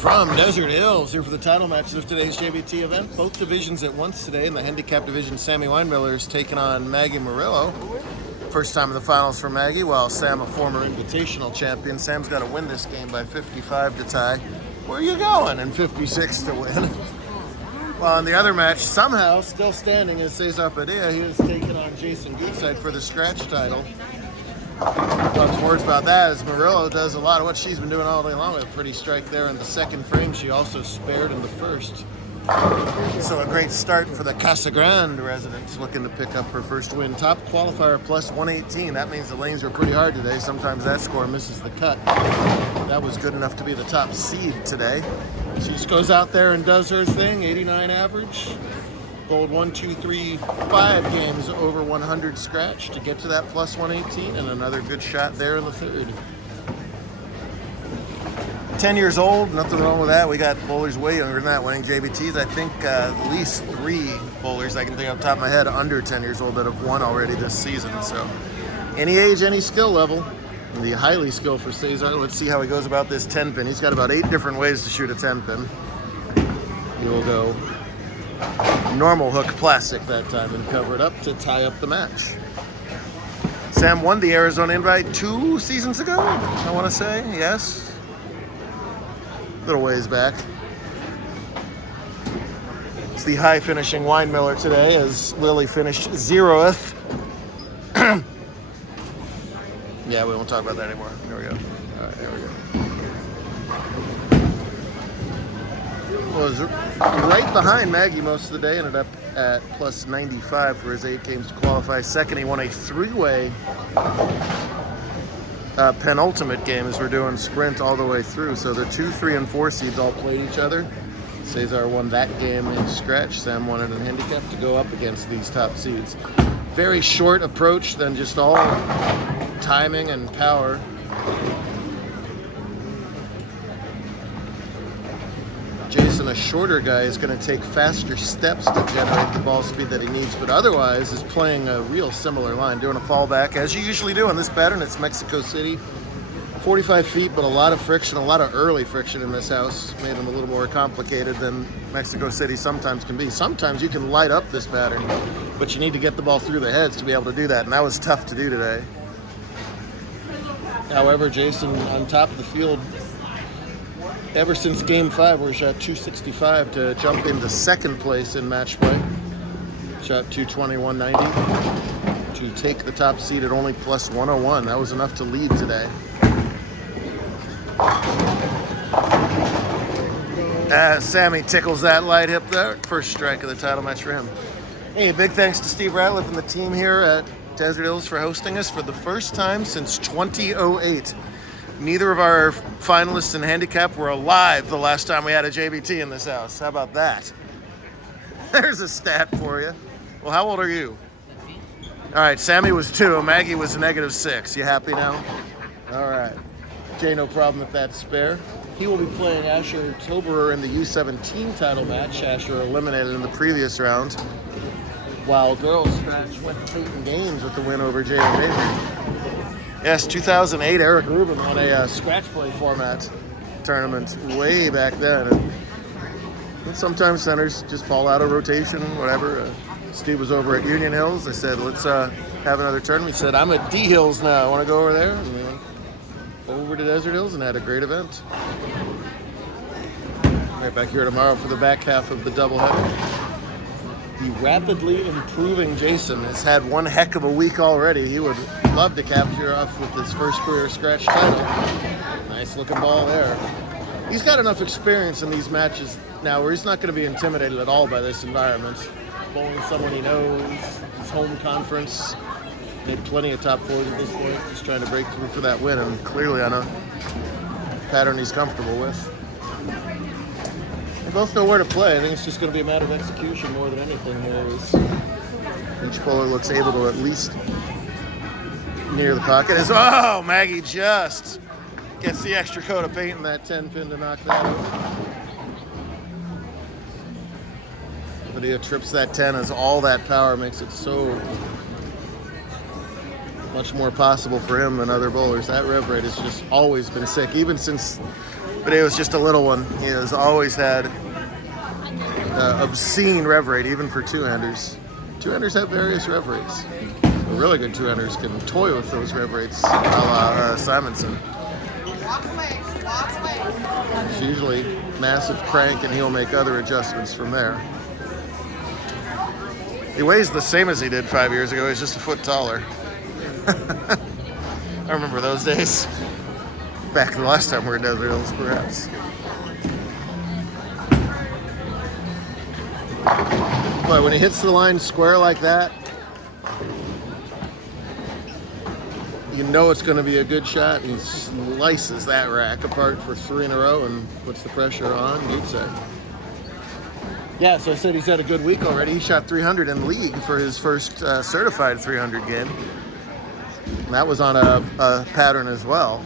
From Desert Hills, here for the title matches of today's JBT event. Both divisions at once today. In the handicap division, Sammy Weinmiller is taking on Maggie Murillo. First time in the finals for Maggie, while Sam, a former invitational champion. Sam's got to win this game by 55 to tie. Where are you going? And 56 to win. Well, in the other match, somehow still standing is Cesar Padilla. He is taking on Jason Goodside for the scratch title. Talks words about that as Murillo does a lot of what she's been doing all day long with a pretty strike there in the second frame. She also spared in the first. So a great start for the Casa Grande residents looking to pick up her first win. Top qualifier plus 118. That means the lanes are pretty hard today. Sometimes that score misses the cut. That was good enough to be the top seed today. She just goes out there and does her thing. 89 average. Bowled 1, 2, 3, 5 games over 100 scratch to get to that plus 118, and another good shot there in the third. 10 years old, nothing wrong with that. We got bowlers way younger than that winning JBTs. I think at least 3 bowlers I can think off the top of my head under 10 years old that have won already this season. So any age, any skill level. And the highly skilled for Cesar. Let's see how he goes about this 10 pin. He's got about 8 different ways to shoot a 10 pin. He will go normal hook plastic that time and cover it up to tie up the match. Sam won the Arizona Invite 2 seasons ago, I want to say. Yes. Little ways back. It's the high finishing Weinmiller today as Lily finished 0th. Yeah, we won't talk about that anymore. There we go. All right, there we go. Was right behind Maggie most of the day, ended up at plus 95 for his 8 games to qualify. Second, he won a 3-way penultimate game as we're doing sprint all the way through. So the 2, 3, and 4 seeds all played each other. Cesar won that game in scratch. Sam won it in handicap to go up against these top seeds. Very short approach than just all timing and power. Jason, a shorter guy, is going to take faster steps to generate the ball speed that he needs, but otherwise is playing a real similar line, doing a fallback, as you usually do on this pattern. It's Mexico City. 45 feet, but a lot of friction, a lot of early friction in this house. Made them a little more complicated than Mexico City sometimes can be. Sometimes you can light up this pattern, but you need to get the ball through the heads to be able to do that, and that was tough to do today. However, Jason on top of the field, ever since Game 5, where he shot 265 to jump into second place in match play. Shot 220, 190 to take the top seed at only plus 101. That was enough to lead today. Sammy tickles that light hip there. First strike of the title match for him. Hey, big thanks to Steve Ratliff and the team here at Desert Hills for hosting us for the first time since 2008. Neither of our finalists in handicap were alive the last time we had a JBT in this house. How about that? There's a stat for you. Well, how old are you? 15. All right, Sammy was 2. Maggie was -6. You happy now? All right. Jay, no problem if that's spare. He will be playing Asher Toberer in the U17 title match. Asher eliminated in the previous round, while girls scratch went to Peyton Gaines with the win over Jalen Baker. Yes, 2008, Eric Rubin won a scratch play format tournament way back then. And sometimes centers just fall out of rotation, whatever. Steve was over at Union Hills. I said, let's have another tournament. He said, I'm at D Hills now. I want to go over there? And we went over to Desert Hills and had a great event. Right back here tomorrow for the back half of the doubleheader. The rapidly improving Jason has had one heck of a week already. He would love to capture off with his first career scratch title. Nice looking ball there. He's got enough experience in these matches now where he's not going to be intimidated at all by this environment. Bowling someone he knows, his home conference. Made plenty of top 4s at this point. Just trying to break through for that win, and clearly on a pattern he's comfortable with. They both know where to play. I think it's just going to be a matter of execution more than anything here. Each bowler looks able to at least near the pocket. Oh, Maggie just gets the extra coat of paint in that 10 pin to knock that out. Padilla trips that 10 as all that power makes it so much more possible for him than other bowlers. That rev rate has just always been sick. Even since But it was just a little one. He has always had obscene rev rate, even for two-handers. Two-handers have various rev rates. Really good two-handers can toy with those rev rates, a la Simonson. It's usually massive crank, and he'll make other adjustments from there. He weighs the same as he did 5 years ago. He's just a foot taller. I remember those days. Back the last time we were in Desert Hills, perhaps. But when he hits the line square like that, you know it's going to be a good shot. And he slices that rack apart for 3 in a row and puts the pressure on, you'd say. Yeah, so I said he's had a good week already. He shot 300 in league for his first certified 300 game. And that was on a pattern as well.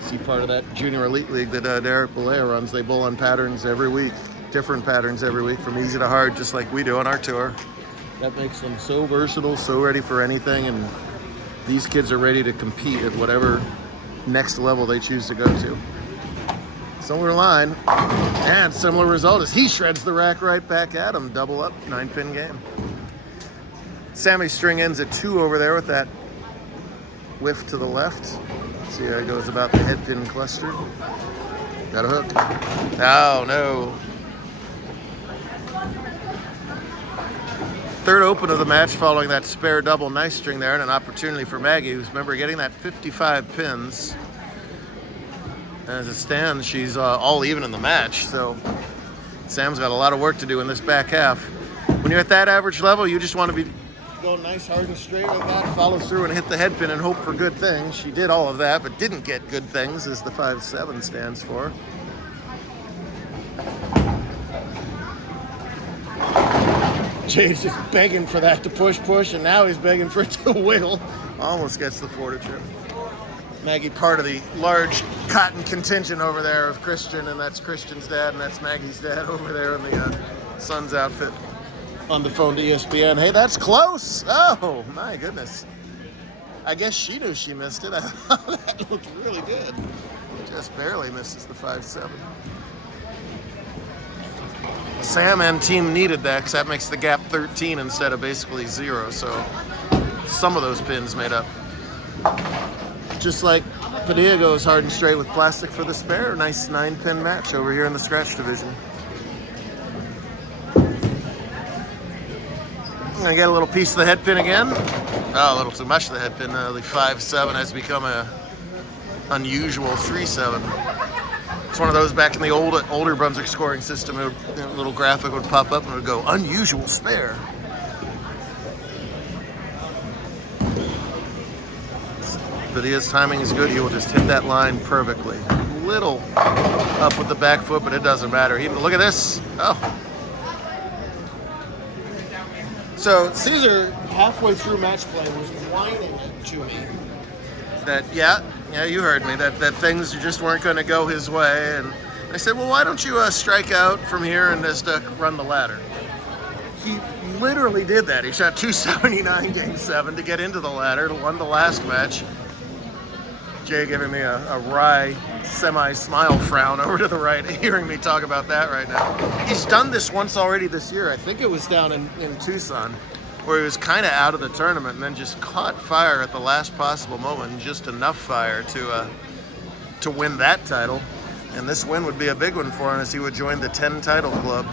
See, part of that junior elite league that Derek Boulea runs. They bowl on patterns every week, different patterns every week, from easy to hard, just like we do on our tour. That makes them so versatile, so ready for anything, and these kids are ready to compete at whatever next level they choose to go to. Similar line, and similar result as he shreds the rack right back at him. Double up, 9-pin game. Sammy's string ends at 2 over there with that whiff to the left. See how he goes about the head pin cluster. Got a hook. Oh, no. Third open of the match following that spare double nice string there, and an opportunity for Maggie, who's, remember, getting that 55 pins. As it stands, she's all even in the match, so Sam's got a lot of work to do in this back half. When you're at that average level, you just want to be going nice, hard, and straight like that, follow through and hit the head pin and hope for good things. She did all of that, but didn't get good things, as the 5-7 stands for. Jay's just begging for that to push, and now he's begging for it to wiggle. Almost gets the forward trip. Maggie, part of the large cotton contingent over there of Christian, and that's Christian's dad, and that's Maggie's dad over there in the son's outfit. On the phone to ESPN. Hey, that's close. Oh, my goodness. I guess she knew she missed it. That looked really good. Just barely misses the 5-7. Sam and team needed that because that makes the gap 13 instead of basically 0. So some of those pins made up. Just like Padilla goes hard and straight with plastic for the spare. Nice 9-pin match over here in the scratch division. I'm going to get a little piece of the head pin again. Oh, a little too much of the head pin. The 5-7 has become a unusual 3-7. It's one of those back in the older Brunswick scoring system. A little graphic would pop up and it would go, unusual spare. Padilla's timing is good. He will just hit that line perfectly. Little up with the back foot, but it doesn't matter. Even look at this. Oh. So Caesar, halfway through match play, was whining to me that, yeah, you heard me, that things just weren't going to go his way. And I said, well, why don't you strike out from here and just run the ladder? He literally did that. He shot 279 game 7 to get into the ladder, won the last match. Jay giving me a wry, semi-smile frown over to the right, hearing me talk about that right now. He's done this once already this year. I think it was down in Tucson, where he was kind of out of the tournament and then just caught fire at the last possible moment, and just enough fire to win that title. And this win would be a big one for him, as he would join the 10 title club.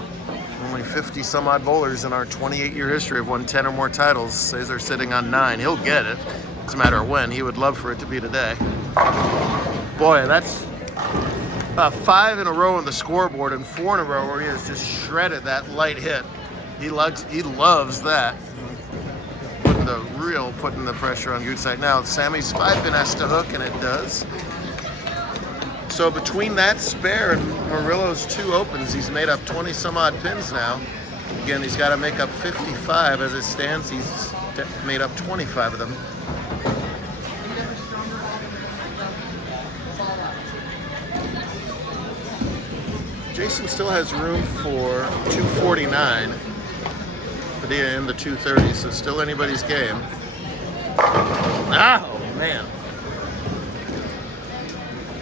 Only 50 some odd bowlers in our 28-year history have won 10 or more titles. Cesar sitting on 9. He'll get it. It's a matter of when. He would love for it to be today. Boy, that's 5 in a row on the scoreboard and 4 in a row where he has just shredded that light hit. He loves that. Putting the pressure on good side. Now Sammy's 5-pin has to hook, and it does. So between that spare and Murillo's 2 opens, he's made up 20 some odd pins now. Again, he's got to make up 55. As it stands, he's made up 25 of them. Jason still has room for 249. Padilla in the 230, so still anybody's game. Oh, man.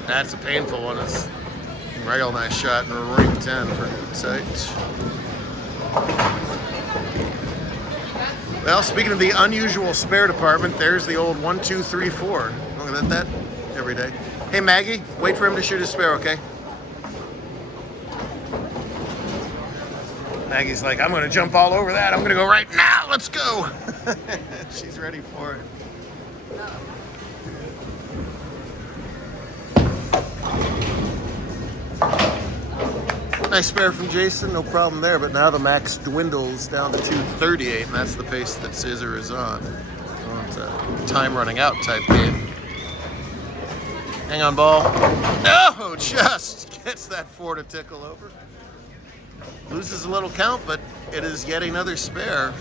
That's a painful one. It's a real nice shot in ring 10 for sight. Well, speaking of the unusual spare department, there's the old 1, 2, 3, 4. Look at that every day. Hey, Maggie, wait for him to shoot his spare, okay? Maggie's like, I'm going to jump all over that. I'm going to go right now. Let's go. She's ready for it. Nice spare from Jason, no problem there, but now the max dwindles down to 238, and that's the pace that Scissor is on. It's a time running out type game. Hang on, ball. No, just gets that 4 to tickle over. Loses a little count, but it is yet another spare.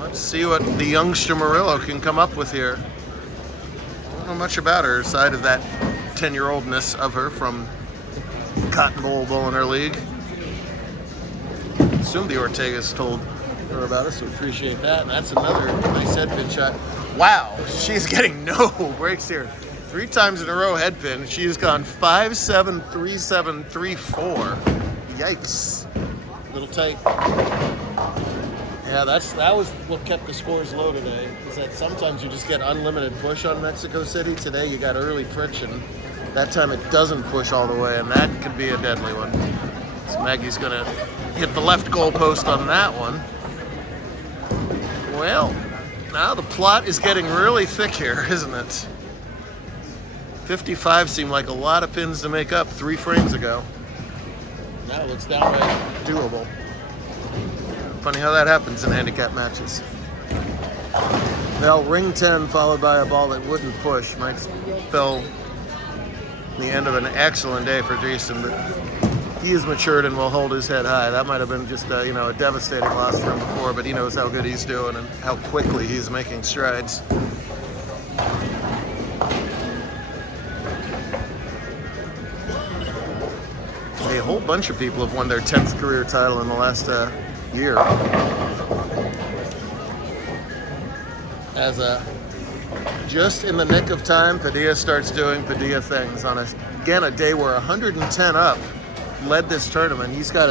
Let's see what the youngster Murillo can come up with here. I don't know much about her, aside of that 10-year-oldness of her from Cotton Bowl bowling her league. Assume the Ortegas told her about us, so appreciate that. And that's another nice head pin shot. Wow, she's getting no breaks here. 3 times in a row head pin. She has gone 5-7, 3-7, 3-4. Yikes. A little tight. Yeah, that was what kept the scores low today. Is that sometimes you just get unlimited push on Mexico City. Today you got early friction. That time it doesn't push all the way, and that could be a deadly one. So Maggie's gonna hit the left goal post on that one. Well, now the plot is getting really thick here, isn't it? 55 seemed like a lot of pins to make up 3 frames ago. Now it's downright doable. Funny how that happens in handicap matches. Well, ring 10 followed by a ball that wouldn't push might spell the end of an excellent day for Jason, but he has matured and will hold his head high. That might have been just a devastating loss for him before, but he knows how good he's doing and how quickly he's making strides. A whole bunch of people have won their 10th career title in the last year. As just in the nick of time, Padilla starts doing Padilla things on a day where 110 up led this tournament. He's got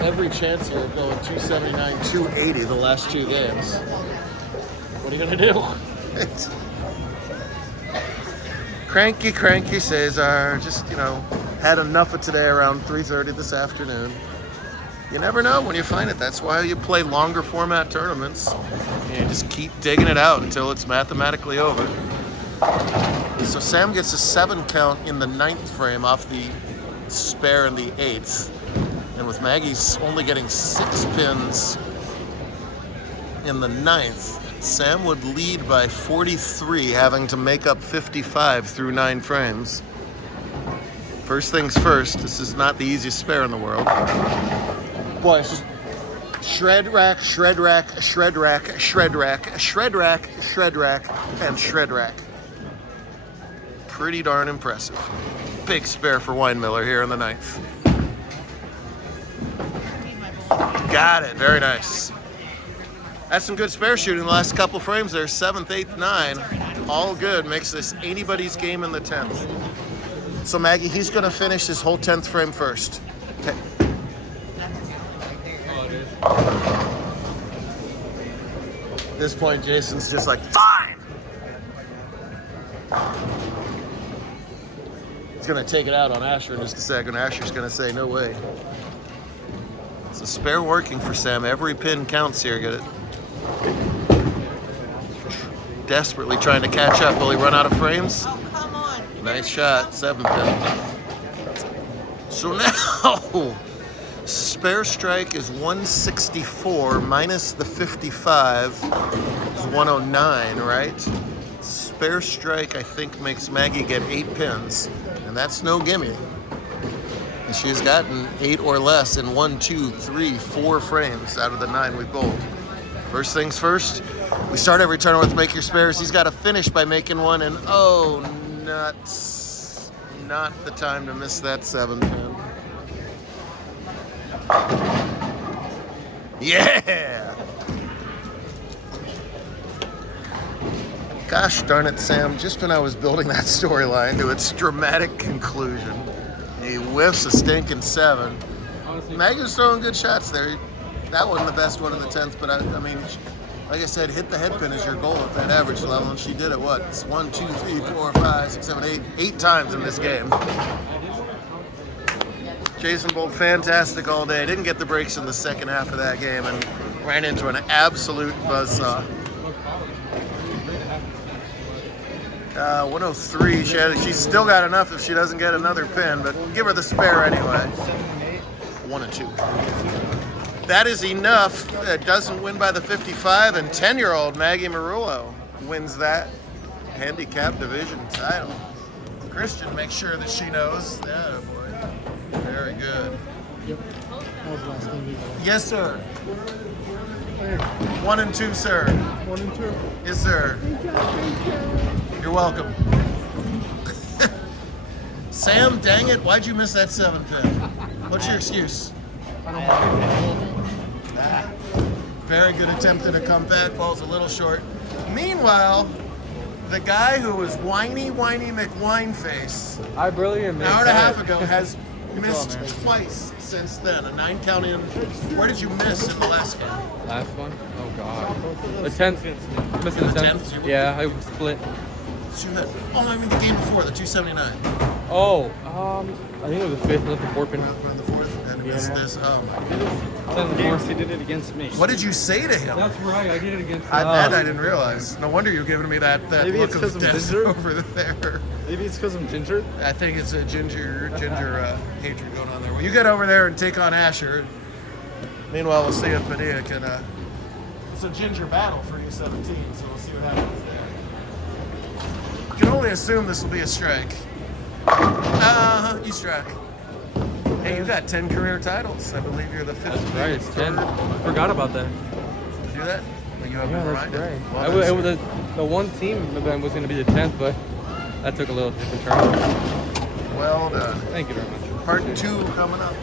every chance here of going 279, 280 the last 2 games. What are you gonna do? Cranky Cesar, just, had enough of today around 3:30 this afternoon. You never know when you find it. That's why you play longer format tournaments. You just keep digging it out until it's mathematically over. So Sam gets a 7 count in the 9th frame off the spare in the 8th. And with Maggie's only getting 6 pins in the 9th, Sam would lead by 43, having to make up 55 through 9 frames. First things first, this is not the easiest spare in the world. Boy, it's just shred rack, shred rack, shred rack, shred rack, shred rack, shred rack, and shred rack. Pretty darn impressive. Big spare for Weinmiller here in the 9th. Got it, very nice. That's some good spare shooting the last couple frames there. 7th, 8th, 9. All good, makes this anybody's game in the 10th. So Maggie, he's gonna finish his whole 10th frame first. Okay. At this point, Jason's just like, fine! He's gonna take it out on Asher in just a second. Asher's gonna say, no way. It's a spare working for Sam. Every pin counts here, get it? Desperately trying to catch up. Will he run out of frames? Oh, come on. Nice shot, 7th pin. So now, spare strike is 164 minus the 55 is 109, right? Spare strike, I think, makes Maggie get 8 pins, and that's no gimme. And she's gotten 8 or less in 1, 2, 3, 4 frames out of the 9 we've bowled. First things first, we start every tournament with make your spares. He's got to finish by making one, and oh, nuts. Not the time to miss that 7 pin. Yeah! Gosh darn it, Sam. Just when I was building that storyline to its dramatic conclusion, he whiffs a stinking 7. Maggie was throwing good shots there. That wasn't the best one in the 10th, but I mean, like I said, hit the head pin is your goal at that average level, and she did it, what? It's 1, 2, 3, 4, 5, 6, 7, 8 times in this game. Jason Bolt, fantastic all day. Didn't get the breaks in the second half of that game and ran into an absolute buzzsaw. 103. She's still got enough if she doesn't get another pin, but we'll give her the spare anyway. 1 and 2. That is enough. It doesn't win by the 55, and 10-year-old Maggie Marullo wins that handicap division title. Christian makes sure that she knows. Yeah, boy. Very good. Yep. That was the last game. Yes, sir. 1 and 2, sir. 1 and 2. Yes, sir. You're welcome. Sam, dang it, why'd you miss that 7 pin? What's your excuse? Very good attempt at a comeback, falls a little short. Meanwhile, the guy who was whiny McWineface I barely an hour and a half ago has missed twice since then. A 9 count in. Where did you miss in the last game? Last one? Oh god. The 10th. Missing the 10th. Yeah, I split. Oh, I mean the game before, the 279. Oh, I think it was the 5th, not the 4th pin. The 4th, and missed this. Oh my. He did it against me. What did you say to him? That's right, I did it against That I didn't realize. No wonder you're giving me that Maybe look it's of 'cause I'm death ginger? over there. Maybe it's because I'm ginger. I think it's a ginger hatred going on there. Well, you get over there and take on Asher. Meanwhile, we'll see if Padilla can. It's a ginger battle for U17, so we'll see what happens there. You can only assume this will be a strike. You struck. Hey, you got 10 career titles. I believe you're the 5th. That's right, it's 10. I forgot about that. Did you do that? Well, you have Yeah, been that's reminded. right. Well, The one team event was going to be the 10th, but that took a little different turn. well done. Thank you very much. Part 2 coming up.